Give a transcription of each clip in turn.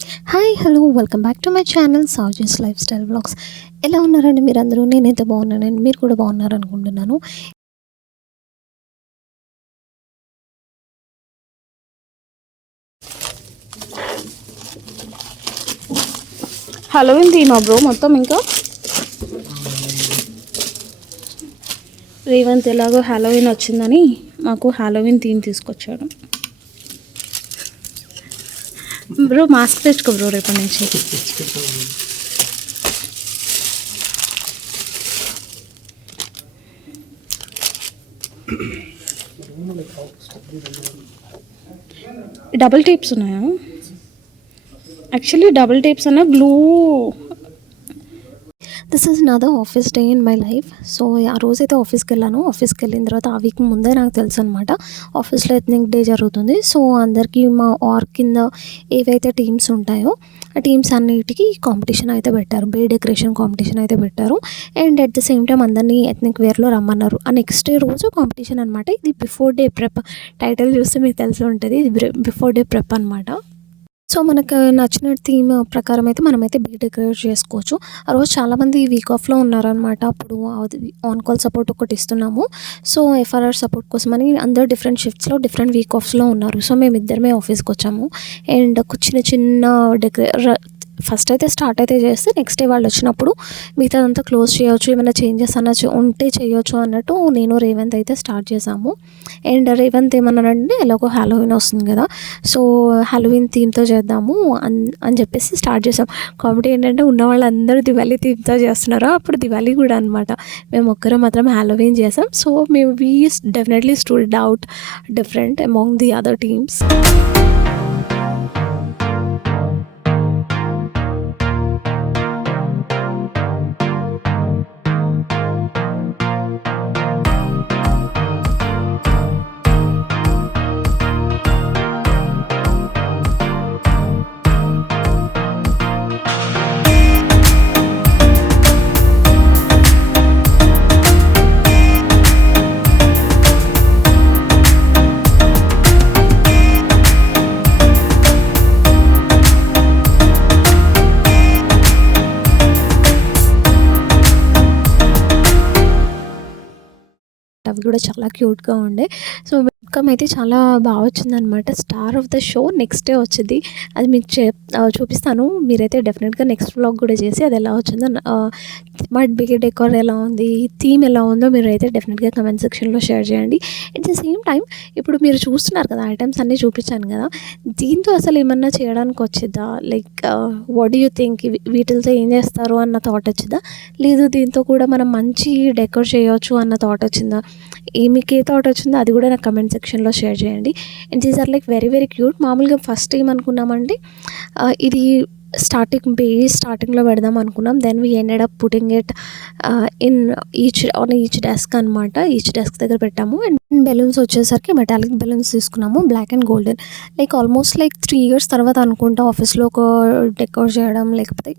Hi hello welcome back to my channel సాజెస్ lifestyle vlogs. ఎలా ఉన్నారండి మీరందరూ? నేనైతే బాగున్నానండి. మీరు కూడా బాగున్నారనుకుంటున్నాను. హలోవిన్ థీమా బ్రో మొత్తం. ఇంకా రేవంత్ ఎలాగో హలోవిన్ వచ్చిందని మాకు హలోవిన్ థీమ్ తీసుకొచ్చాడు. బ్రో మాస్క్ తెచ్చుకో బ్రో రేపటి నుంచి. డబుల్ టేప్స్ ఉన్నాయా? యాక్చువల్లీ డబుల్ టేప్స్ అన్న glue. This is Nadar office day in my life. So ఆ రోజైతే ఆఫీస్కి వెళ్ళాను. ఆఫీస్కి వెళ్ళిన తర్వాత ఆ వీక్ ముందే నాకు తెలుసు అనమాట ఆఫీస్లో ఎథ్నిక్ డే జరుగుతుంది. సో అందరికీ మా ఆర్గ్ కింద ఏవైతే టీమ్స్ ఉంటాయో ఆ టీమ్స్ అన్నిటికీ కాంపిటీషన్ అయితే పెట్టారు. బే డెకరేషన్ కాంపిటీషన్ అయితే పెట్టారు. And at the same time అందరినీ ఎథ్నిక్ వేర్లో రమ్మన్నారు. ఆ నెక్స్ట్ డే రోజు కాంపిటీషన్ అనమాట. ఇది బిఫోర్ డే ప్రెప్. టైటిల్ చూస్తే మీకు తెలిసి ఉంటుంది, ఇది బిఫోర్ డే ప్రెప్ అనమాట. సో మనకు నచ్చిన థీమ్ ప్రకారం అయితే మనమైతే బీ డెకరేట్ చేసుకోవచ్చు. ఆ రోజు చాలామంది వీక్ ఆఫ్లో ఉన్నారనమాట. అప్పుడు ఆన్ కాల్ సపోర్ట్ ఒకటి ఇస్తున్నాము. సో ఎఫ్ఆర్ఆర్ సపోర్ట్ కోసమని అందరూ డిఫరెంట్ షిఫ్ట్స్లో డిఫరెంట్ వీక్ ఆఫ్స్లో ఉన్నారు. సో మేము ఇద్దరమే ఆఫీస్కి వచ్చాము. అండ్ చిన్న చిన్న ఫస్ట్ అయితే స్టార్ట్ అయితే చేస్తే నెక్స్ట్ డే వాళ్ళు వచ్చినప్పుడు మిగతాదంతా క్లోజ్ చేయొచ్చు, ఏమైనా చేంజెస్ ఉంటే చేయొచ్చు అన్నట్టు నేను రేవంత్ అయితే స్టార్ట్ చేసాము. అండ్ రేవంత్ ఏమన్నానంటే ఎలాగో హ్యాలోవిన్ వస్తుంది కదా, సో హ్యాలోవిన్ థీమ్తో చేద్దాము అని చెప్పేసి స్టార్ట్ చేసాం. కామెడీ ఏంటంటే ఉన్న వాళ్ళందరూ దివాళీ థీమ్తో చేస్తున్నారు. అప్పుడు దివాళీ కూడా అనమాట. మేము ఒక్కరం మాత్రం హ్యాలోవిన్ చేసాం. సో మేము we definitely stood out different among the other teams. అవి కూడా చాలా క్యూట్గా ఉండే. సో వెల్కమ్ అయితే చాలా బాగా వచ్చిందనమాట. Star of the show next day వచ్చింది. అది మీకు చూపిస్తాను. మీరైతే డెఫినెట్గా నెక్స్ట్ వ్లాగ్ కూడా చేసి అది ఎలా వచ్చిందో, మా బిగ్ డెకార్ ఎలా ఉంది, థీమ్ ఎలా ఉందో మీరైతే డెఫినెట్గా కమెంట్ సెక్షన్లో షేర్ చేయండి. ఎట్ ద సేమ్ టైం ఇప్పుడు మీరు చూస్తున్నారు కదా, ఐటమ్స్ అన్నీ చూపించాను కదా, దీంతో అసలు ఏమన్నా చేయడానికి వచ్చిద్దా, like what do you think, వీటితో ఏం చేస్తారు అన్న థాట్ వచ్చిందా, లేదు దీంతో కూడా మనం మంచి డెకోర్ చేయొచ్చు అన్న థాట్ వచ్చిందా, మీకు ఏ థాట్ వచ్చిందో అది కూడా నాకు కమెంట్ సెక్షన్లో షేర్ చేయండి. And these are like very very cute. మామూలుగా ఫస్ట్ ఏమనుకున్నామంటే ఇది స్టార్టింగ్లో పెడదాం అనుకున్నాం. Then we ended up putting it in each desk అనమాట. ఈచ్ డెస్క్ దగ్గర పెట్టాము. అండ్ బెలూన్స్ వచ్చేసరికి మెటాలిక్ బెలూన్స్ తీసుకున్నాము, black and golden. Like almost like 3 years తర్వాత అనుకుంటా ఆఫీస్లో ఒక డెకోర్ చేయడం, లేకపోతే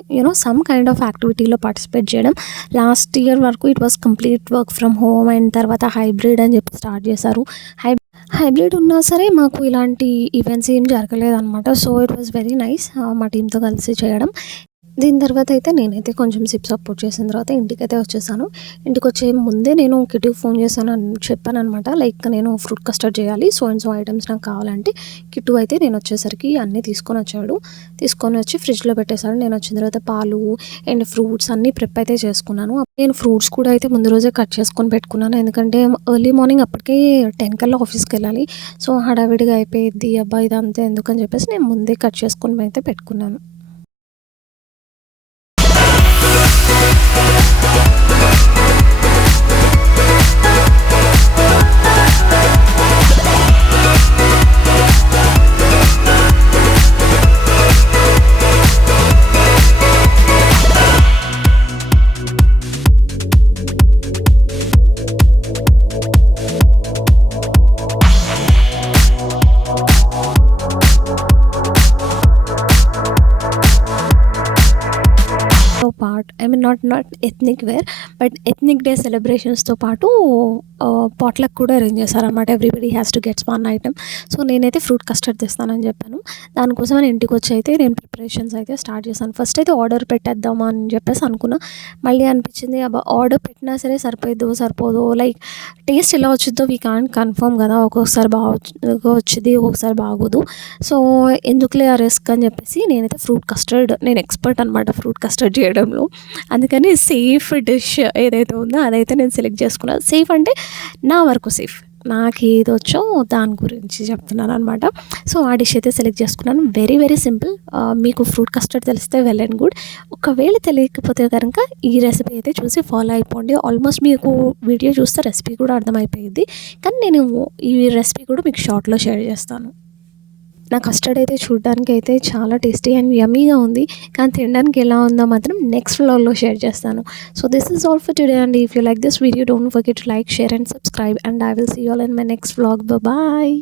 సమ్ కైండ్ ఆఫ్ యాక్టివిటీలో పార్టిసిపేట్ చేయడం. లాస్ట్ ఇయర్ వరకు it was complete work from home, and తర్వాత హైబ్రిడ్ అని చెప్పి స్టార్ట్ చేశారు. హైబ్రిడ్ ఉన్నా సరే మాకు ఇలాంటి ఈవెంట్స్ ఏం జరగలేదన్నమాట. So it was very nice మా టీంతో కలిసి చేయడం. దీని తర్వాత అయితే నేనైతే కొంచెం సిప్ సపోర్ట్ చేసిన తర్వాత ఇంటికైతే వచ్చేసాను. ఇంటికి వచ్చే ముందే నేను కిట్టుకి ఫోన్ చెప్పాను అనమాట. లైక్ నేను ఫ్రూట్ కస్టర్డ్ చేయాలి, సో అండ్ సో ఐటమ్స్ నాకు కావాలంటే. కిట్టు అయితే నేను వచ్చేసరికి అన్నీ తీసుకొని వచ్చి ఫ్రిడ్జ్లో పెట్టేశాడు. నేను వచ్చిన తర్వాత పాలు అండ్ ఫ్రూట్స్ అన్నీ ప్రిప్ అయితే చేసుకున్నాను. నేను ఫ్రూట్స్ కూడా అయితే ముందు రోజే కట్ చేసుకొని పెట్టుకున్నాను, ఎందుకంటే ఎర్లీ మార్నింగ్ అప్పటికే 10 కల్లా ఆఫీస్కి వెళ్ళాలి. సో హడావిడిగా అయిపోయింది అబ్బా ఇదంతా ఎందుకని చెప్పేసి నేను ముందే కట్ చేసుకొని అయితే పెట్టుకున్నాను. పాటు not ethnic wear, but ethnic day సెలబ్రేషన్స్తో పాటు పాట్లక్ కూడా అరేంజ్ చేశారనమాట. Everybody has to gets one item. So నేనైతే ఫ్రూట్ కస్టర్డ్ తెస్తానని చెప్పాను. దానికోసం అని ఇంటికి వచ్చి అయితే నేను ప్రిపరేషన్స్ అయితే స్టార్ట్ చేశాను. ఫస్ట్ అయితే ఆర్డర్ పెట్టేద్దామా అని చెప్పేసి అనుకున్నా. మళ్ళీ అనిపించింది అబ్బా ఆర్డర్ పెట్టినా సరే సరిపోదో, లైక్ టేస్ట్ ఎలా వచ్చిందో వీ కాంట్ కన్ఫర్మ్ కదా, ఒక్కొక్కసారి వచ్చింది, ఒక్కొక్కసారి బాగోదు. సో ఎందుకులే ఆ రిస్క్ అని చెప్పేసి నేనైతే ఫ్రూట్ కస్టర్డ్, నేను ఎక్స్పర్ట్ అనమాట ఫ్రూట్ కస్టర్డ్ చేయడంలో. అందుకని సేఫ్ డిష్ ఏదైతే ఉందో అదైతే నేను సెలెక్ట్ చేసుకున్నాను. సేఫ్ అంటే నా వరకు సేఫ్, నాకు ఏది వచ్చో దాని గురించి చెప్తున్నాను అనమాట. సో ఆ డిష్ అయితే సెలెక్ట్ చేసుకున్నాను. Very very simple. మీకు ఫ్రూట్ కస్టర్డ్ తెలిస్తే వెల్ అండ్ గుడ్. ఒకవేళ తెలియకపోతే కనుక ఈ రెసిపీ అయితే చూసి ఫాలో అయిపోండి. ఆల్మోస్ట్ మీకు వీడియో చూస్తే రెసిపీ కూడా అర్థమైపోయింది. కానీ నేను ఈ రెసిపీ కూడా మీకు షార్ట్లో షేర్ చేస్తాను. నా కస్టర్డ్ అయితే చూడడానికి అయితే చాలా టేస్టీ అండ్ యమ్మీగా ఉంది. కానీ తినడానికి ఎలా ఉందో మాత్రం నెక్స్ట్ వ్లాగ్లో షేర్ చేస్తాను. So this is all for today అండి. If you like this video don't forget to like, share and subscribe, and I will see you all in my next vlog. Bye.